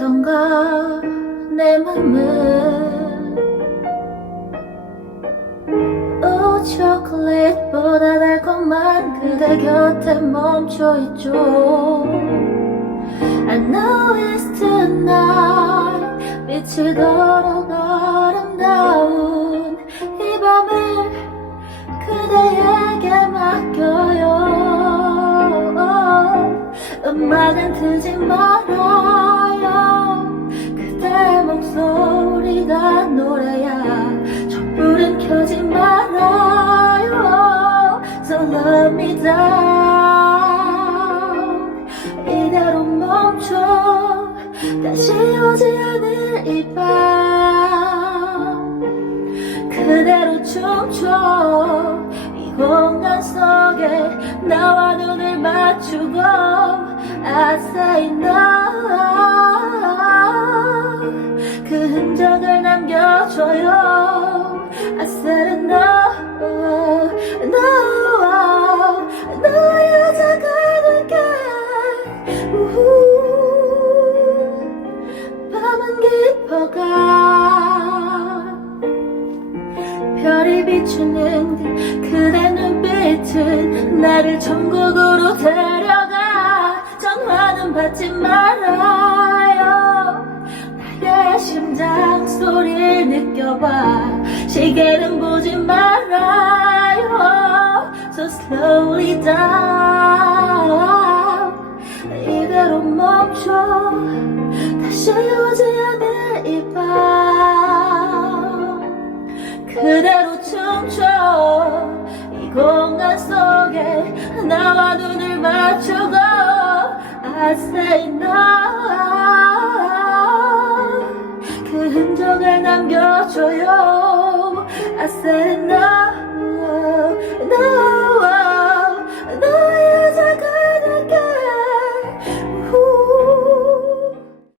언제부턴가 내 맘은 오 초콜릿보다 달콤한 그대 곁에 멈춰있죠. I know it's tonight. 미치도록 아름다운 이 밤을 그대에게 맡겨요. 음악은 트지 말아 down 이대로 멈춰. 다시 오지 않을 이밤. 그대로 춤춰. 이 공간 속에 나와 눈을 맞추고 I say no 그 흔적 별이 비추는 듯 그대 눈빛은 나를 천국으로 데려가. 전화는 받지 말아요. 나의 심장 소리를 느껴봐. 시계는 보지 말아요. So slowly down. 이대로 멈춰. 다시 오지 않을 이밤 공간 속에 나와 눈을 맞추고 I say no 그 흔적을 남겨줘요. I say no